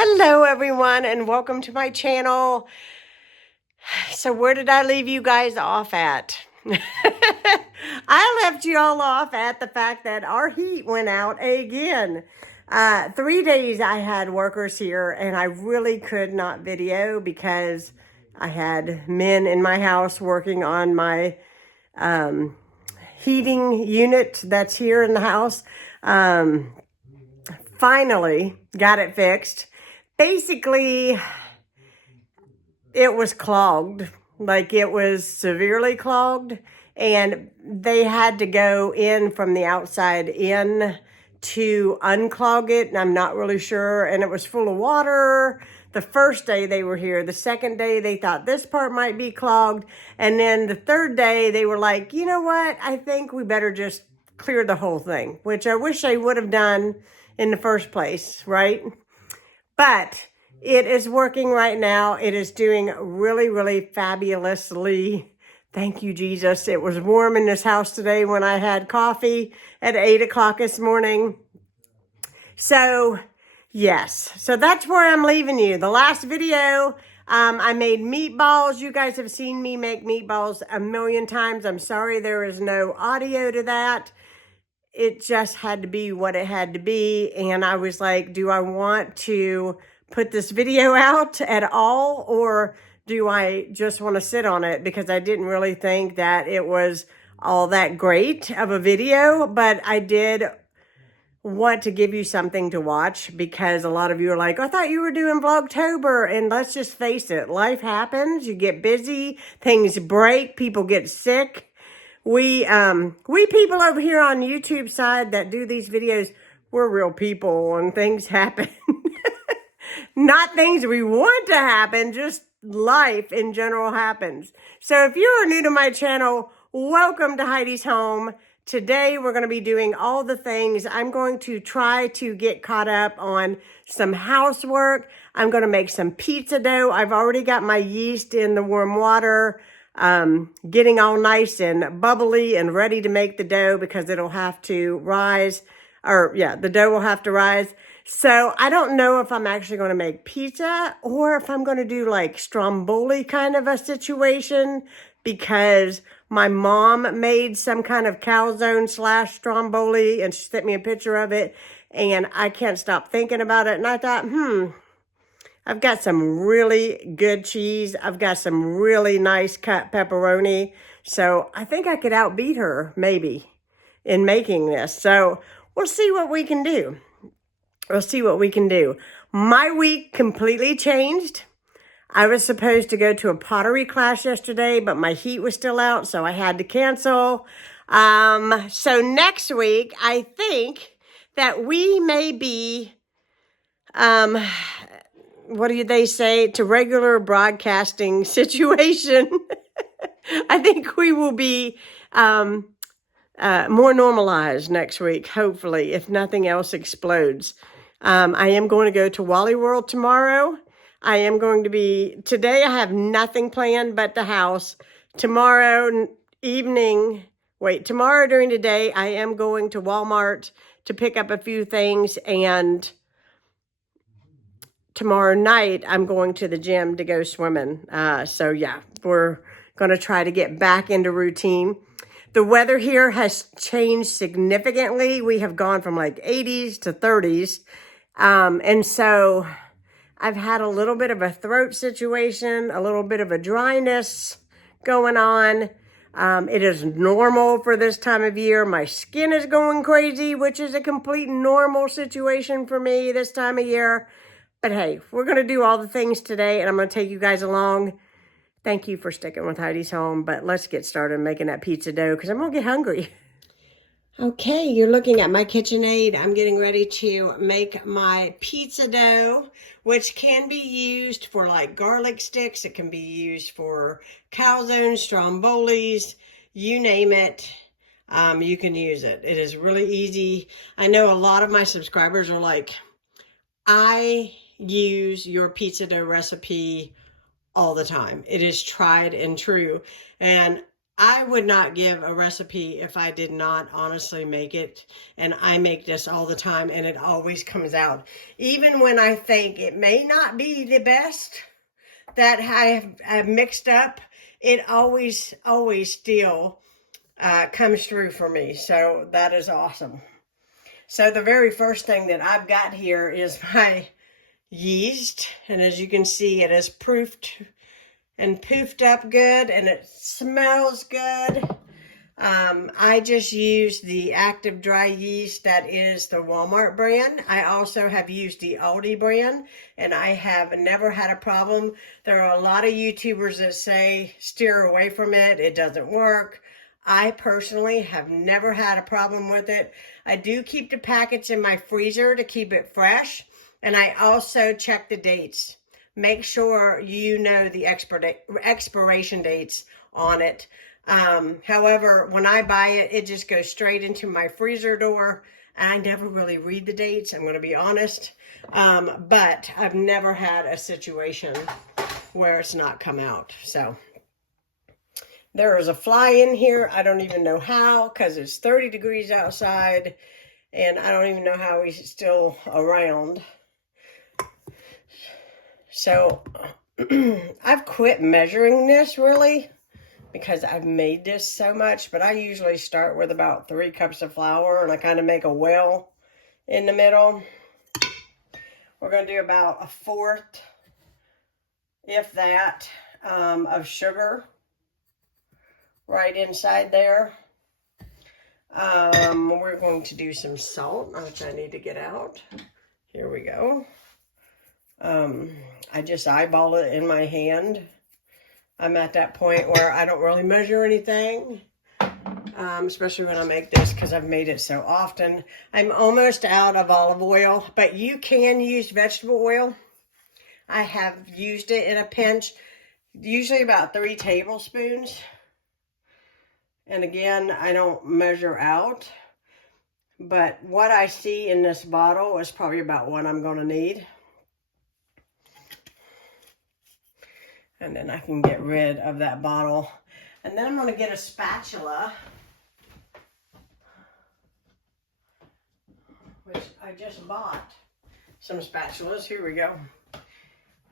Hello everyone and welcome to my channel. So where did I leave you guys off at? I left you all off at the fact that our heat went out again. 3 days I had workers here and I really could not video because I had men in my house working on my heating unit that's here in the house. Finally got it fixed. Basically, it was clogged, like it was severely clogged, and they had to go in from the outside in to unclog it, and I'm not really sure, and it was full of water. The first day they were here, the second day they thought this part might be clogged, and then the third day they were like, you know what, I think we better just clear the whole thing, which I wish they would have done in the first place, right? But it is working right now. It is doing really, really fabulously. Thank you, Jesus. It was warm in this house today when I had coffee at 8 o'clock this morning. So, yes. So that's where I'm leaving you. The last video, I made meatballs. You guys have seen me make meatballs a million times. I'm sorry there is no audio to that. It just had to be what it had to be. And I was like, do I want to put this video out at all? Or do I just want to sit on it? Because I didn't really think that it was all that great of a video. But I did want to give you something to watch. Because a lot of you are like, I thought you were doing Vlogtober. And let's just face it. Life happens. You get busy. Things break. People get sick. We people over here on YouTube side that do these videos, we're real people and things happen. Not things we want to happen, just life in general happens. So if you are new to my channel, welcome to Heidi's Home. Today we're going to be doing all the things. I'm going to try to get caught up on some housework. I'm going to make some pizza dough. I've already got my yeast in the warm water. Getting all nice and bubbly and ready to make the dough because it'll have to rise, the dough will have to rise. So I don't know if I'm actually going to make pizza or if I'm going to do like Stromboli kind of a situation because my mom made some kind of calzone / Stromboli and she sent me a picture of it and I can't stop thinking about it. And I thought, I've got some really good cheese. I've got some really nice cut pepperoni. So I think I could outbeat her, maybe, in making this. So we'll see what we can do. We'll see what we can do. My week completely changed. I was supposed to go to a pottery class yesterday, but my heat was still out, so I had to cancel. So next week, I think that we may be... what do they say? To regular broadcasting situation. I think we will be more normalized next week, hopefully, if nothing else explodes. I am going to go to Wally World tomorrow. Today I have nothing planned but the house. Tomorrow during the day, I am going to Walmart to pick up a few things, and tomorrow night, I'm going to the gym to go swimming. So yeah, we're going to try to get back into routine. The weather here has changed significantly. We have gone from like 80s to 30s. And so I've had a little bit of a throat situation, a little bit of a dryness going on. It is normal for this time of year. My skin is going crazy, which is a complete normal situation for me this time of year. But hey, we're going to do all the things today, and I'm going to take you guys along. Thank you for sticking with Heidi's Home, but let's get started making that pizza dough because I'm going to get hungry. Okay, you're looking at my KitchenAid. I'm getting ready to make my pizza dough, which can be used for like garlic sticks. It can be used for calzones, strombolis, you name it. You can use it. It is really easy. I know a lot of my subscribers are like, I use your pizza dough recipe all the time. It is tried and true. And I would not give a recipe if I did not honestly make it. And I make this all the time and it always comes out. Even when I think it may not be the best that I've mixed up, it always still comes through for me. So that is awesome. So the very first thing that I've got here is my yeast. And as you can see, it is proofed and poofed up good, and it smells good. I just use the active dry yeast that is the Walmart brand. I also have used the Aldi brand, and I have never had a problem. There are a lot of YouTubers that say steer away from it, it doesn't work. I personally have never had a problem with it. I do keep the packets in my freezer to keep it fresh, and I also check the dates. Make sure you know the expiration dates on it. However, when I buy it, it just goes straight into my freezer door. And I never really read the dates, I'm going to be honest. But I've never had a situation where it's not come out. So there is a fly in here. I don't even know how, because it's 30 degrees outside. And I don't even know how he's still around. So I've quit measuring this really because I've made this so much, but I usually start with about 3 cups of flour and I kind of make a well in the middle. We're going to do about 1/4, if that, of sugar right inside there. We're going to do some salt, which I need to get out. Here we go. I just eyeball it in my hand. I'm at that point where I don't really measure anything, especially when I make this because I've made it so often. I'm almost out of olive oil, but you can use vegetable oil. I have used it in a pinch, usually about 3 tablespoons. And again, I don't measure out, but what I see in this bottle is probably about what I'm going to need. And then I can get rid of that bottle. And then I'm going to get a spatula, which I just bought some spatulas. Here we go.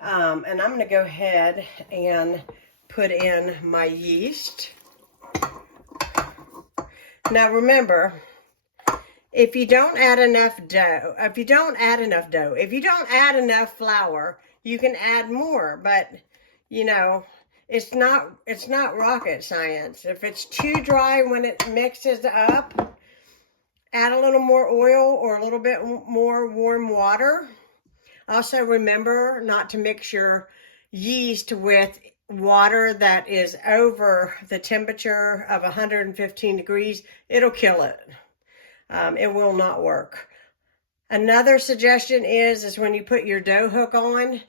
And I'm going to go ahead and put in my yeast. Now remember, if you don't add enough dough, if you don't add enough flour, you can add more, but you know, it's not rocket science. If it's too dry when it mixes up, add a little more oil or a little bit more warm water. Also remember not to mix your yeast with water that is over the temperature of 115 degrees. It'll kill it. It will not work. Another suggestion is when you put your dough hook on,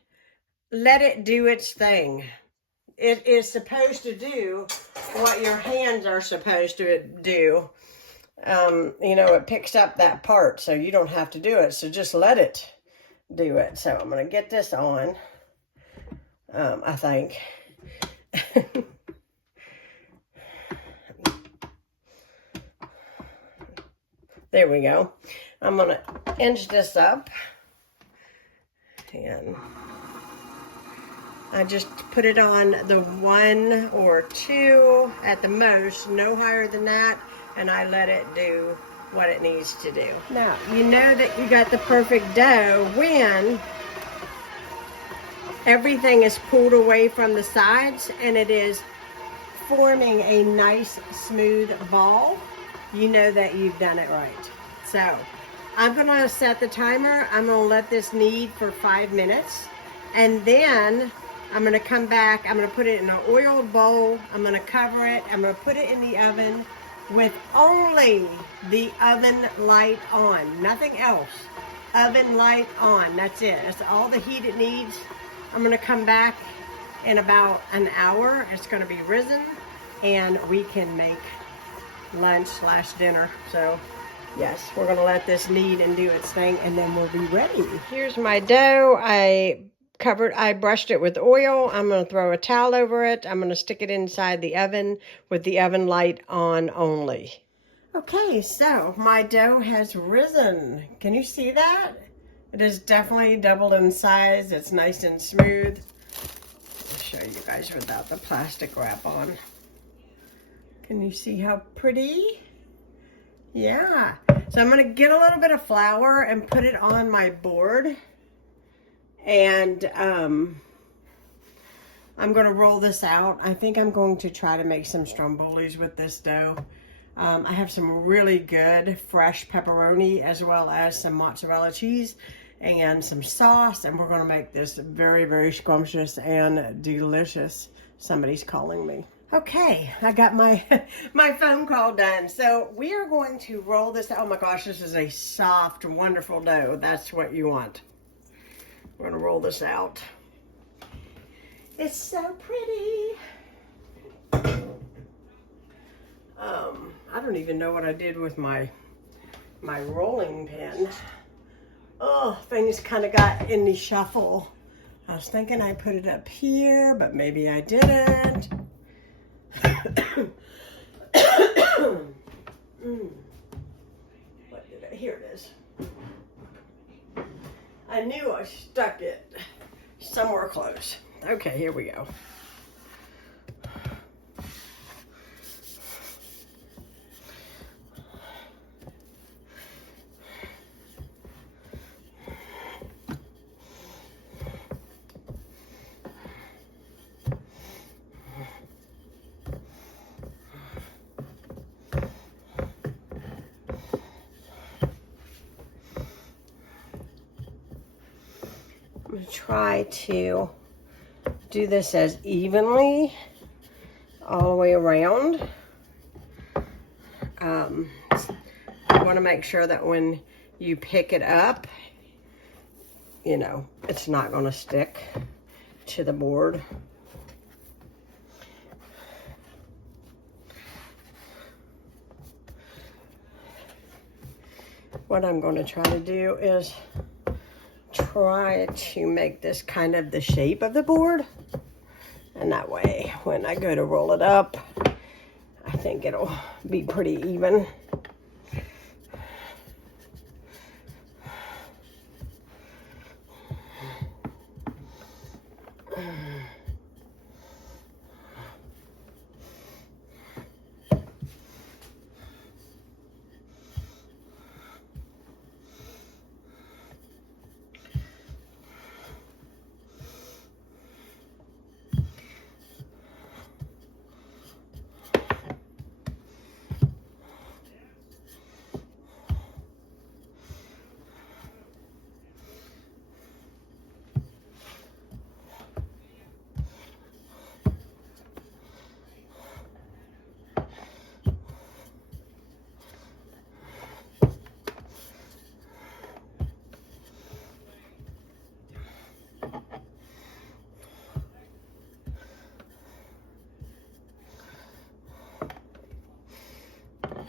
let it do its thing. It is supposed to do what your hands are supposed to do. You know, it picks up that part, so you don't have to do it. So just let it do it. So I'm going to get this on, I think. There we go. I'm going to inch this up. And I just put it on the 1 or 2 at the most, no higher than that, and I let it do what it needs to do. Now, you know that you got the perfect dough when everything is pulled away from the sides and it is forming a nice smooth ball. You know that you've done it right. So, I'm going to set the timer. I'm going to let this knead for 5 minutes, and then I'm going to come back. I'm going to put it in an oiled bowl. I'm going to cover it. I'm going to put it in the oven with only the oven light on. Nothing else. Oven light on. That's it. That's all the heat it needs. I'm going to come back in about an hour. It's going to be risen, and we can make lunch/dinner. So, yes, we're going to let this knead and do its thing, and then we'll be ready. Here's my dough. I I brushed it with oil. I'm going to throw a towel over it. I'm going to stick it inside the oven with the oven light on only. Okay, so my dough has risen. Can you see that? It is definitely doubled in size. It's nice and smooth. I'll show you guys without the plastic wrap on. Can you see how pretty? Yeah. So I'm going to get a little bit of flour and put it on my board. And I'm going to roll this out. I think I'm going to try to make some strombolis with this dough. I have some really good fresh pepperoni as well as some mozzarella cheese and some sauce. And we're going to make this very, very scrumptious and delicious. Somebody's calling me. Okay, I got my my phone call done. So we are going to roll this. Oh my gosh, this is a soft, wonderful dough. That's what you want. We're going to roll this out. It's so pretty. I don't even know what I did with my rolling pin. Oh, things kind of got in the shuffle. I was thinking I put it up here, but maybe I didn't. What did I? Here it is. I knew I stuck it somewhere close. Okay, here we go. I'm going to try to do this as evenly all the way around. You want to make sure that when you pick it up, you know, it's not going to stick to the board. What I'm going to try to do is try to make this kind of the shape of the board, and that way when I go to roll it up, I think it'll be pretty even.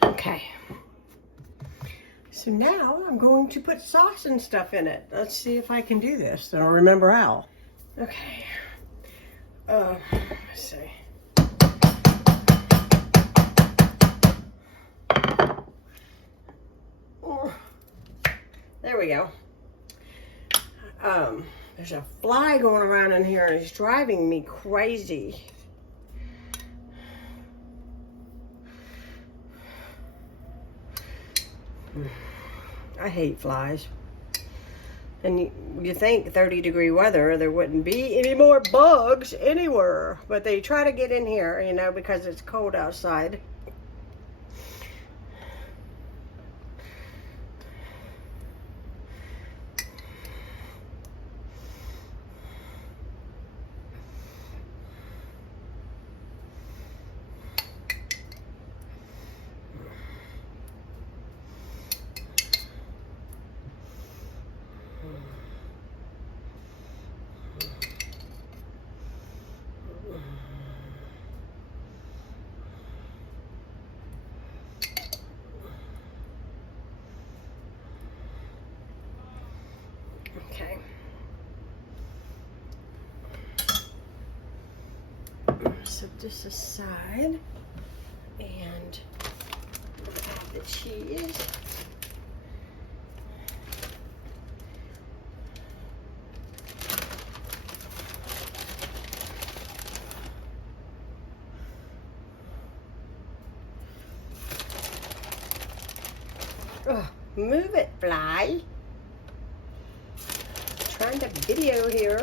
Okay, so now I'm going to put sauce and stuff in it. Let's see if I can do this. I don't remember how. Okay, let's see. There we go. There's a fly going around in here and it's driving me crazy. I hate flies. And you think 30-degree weather, there wouldn't be any more bugs anywhere. But they try to get in here, you know, because it's cold outside. set this aside and add the cheese. Oh, move it, fly. Trying to video here.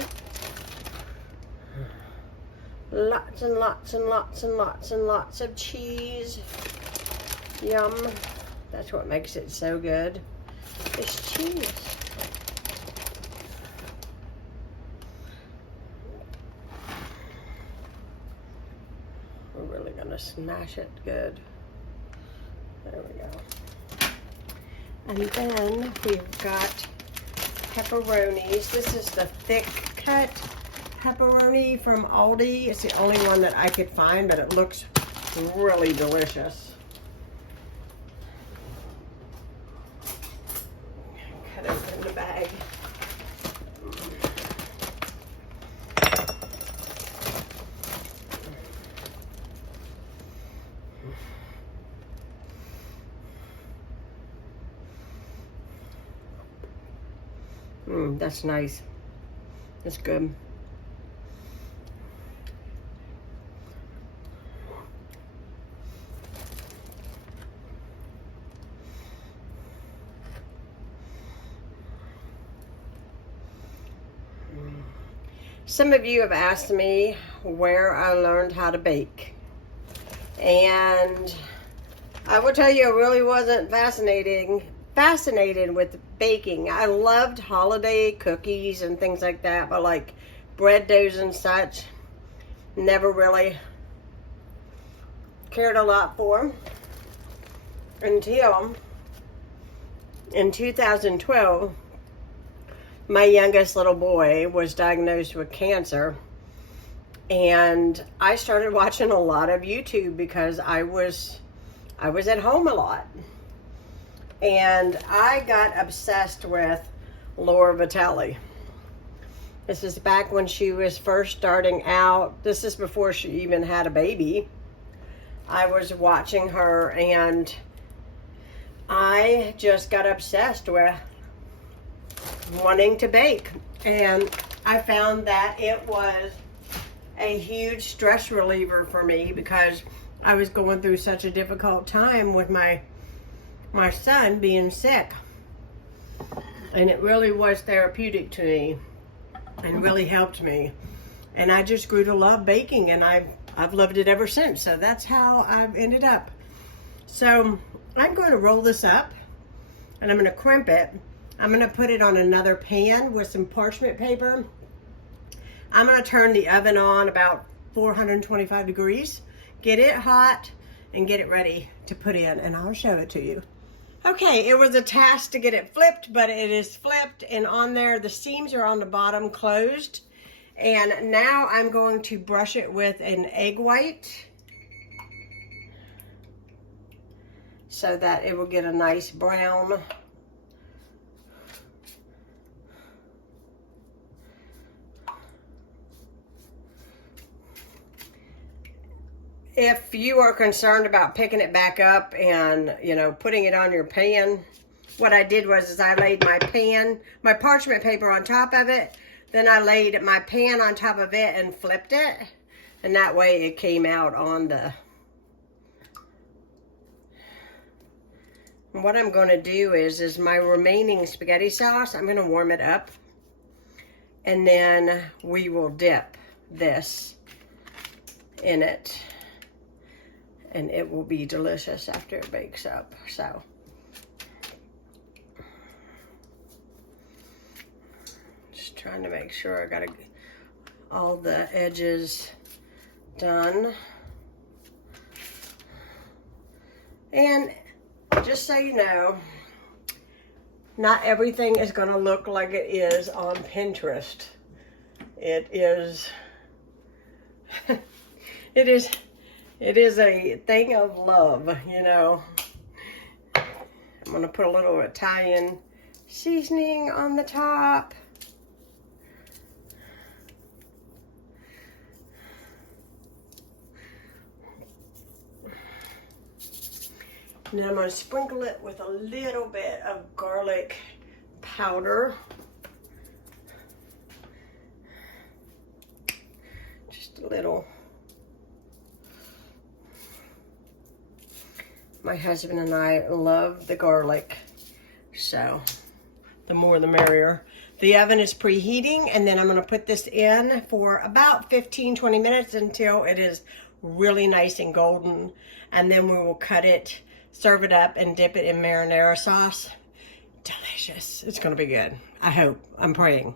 Lots and lots and lots and lots and lots of cheese. Yum. That's what makes it so good. It's cheese. We're really gonna smash it good. There we go. And then we've got pepperonis. This is the thick cut pepperoni from Aldi. It's the only one that I could find, but it looks really delicious. Cut it in the bag. That's nice. That's good. Some of you have asked me where I learned how to bake. And I will tell you, I really wasn't fascinated with baking. I loved holiday cookies and things like that, but like bread doughs and such, never really cared a lot for until in 2012 my youngest little boy was diagnosed with cancer, and I started watching a lot of YouTube because I was at home a lot. And I got obsessed with Laura Vitale. This is back when she was first starting out. This is before she even had a baby. I was watching her and I just got obsessed with wanting to bake. And I found that it was a huge stress reliever for me because I was going through such a difficult time with my son being sick, and it really was therapeutic to me and really helped me, and I just grew to love baking, and I've loved it ever since. So that's how I've ended up. So I'm going to roll this up and I'm going to crimp it. I'm going to put it on another pan with some parchment paper. I'm going to turn the oven on about 425 degrees, get it hot, and get it ready to put in, and I'll show it to you. Okay, it was a task to get it flipped, but it is flipped, and on there, the seams are on the bottom closed. And now I'm going to brush it with an egg white so that it will get a nice brown. If you are concerned about picking it back up and, you know, putting it on your pan, what I did was I laid my parchment paper on top of it. Then I laid my pan on top of it and flipped it. And that way it came out on the... And what I'm going to do is my remaining spaghetti sauce, I'm going to warm it up. And then we will dip this in it. And it will be delicious after it bakes up. So, just trying to make sure I got all the edges done. And just so you know, not everything is going to look like it is on Pinterest. It is It is a thing of love, you know. I'm going to put a little Italian seasoning on the top. And then I'm going to sprinkle it with a little bit of garlic powder. Just a little. My husband and I love the garlic, so the more the merrier. The oven is preheating, and then I'm going to put this in for about 15-20 minutes until it is really nice and golden, and then we will cut it, serve it up, and dip it in marinara sauce. Delicious. It's going to be good. I hope. I'm praying.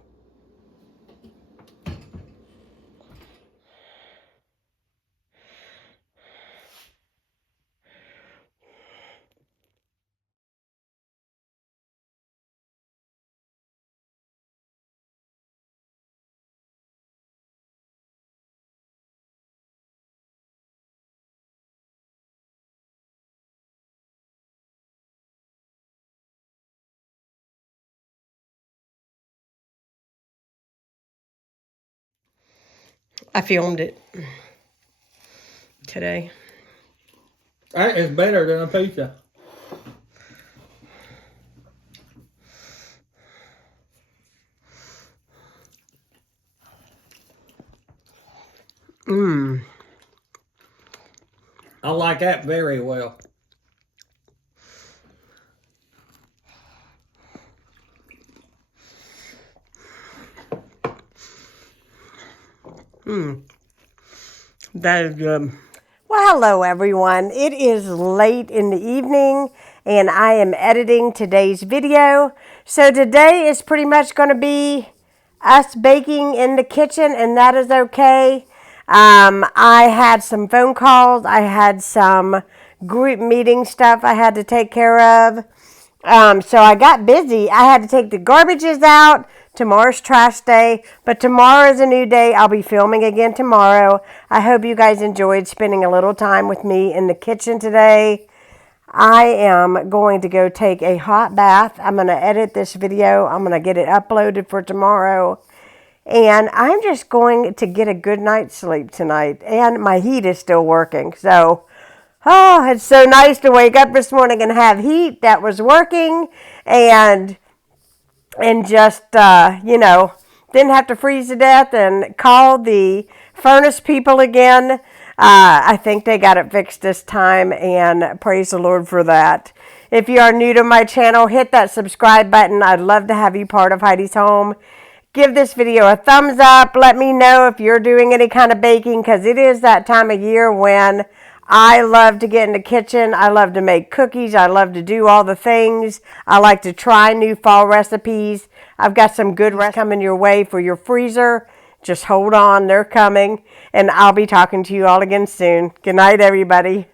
I filmed it today. That is better than a pizza. Mmm. I like that very well. Mmm. That is good. Well, hello everyone. It is late in the evening and I am editing today's video. So today is pretty much going to be us baking in the kitchen, and that is okay. I had some phone calls. I had some group meeting stuff I had to take care of. So I got busy. I had to take the garbages out. Tomorrow's trash day, but tomorrow is a new day. I'll be filming again tomorrow. I hope you guys enjoyed spending a little time with me in the kitchen today. I am going to go take a hot bath. I'm going to edit this video. I'm going to get it uploaded for tomorrow. And I'm just going to get a good night's sleep tonight. And my heat is still working. So, oh, it's so nice to wake up this morning and have heat that was working. And just, didn't have to freeze to death, and called the furnace people again. I think they got it fixed this time, and praise the Lord for that. If you are new to my channel, hit that subscribe button. I'd love to have you part of Heidi's Home. Give this video a thumbs up. Let me know if you're doing any kind of baking, because it is that time of year when I love to get in the kitchen. I love to make cookies. I love to do all the things. I like to try new fall recipes. I've got some good recipes coming your way for your freezer. Just hold on. They're coming. And I'll be talking to you all again soon. Good night, everybody.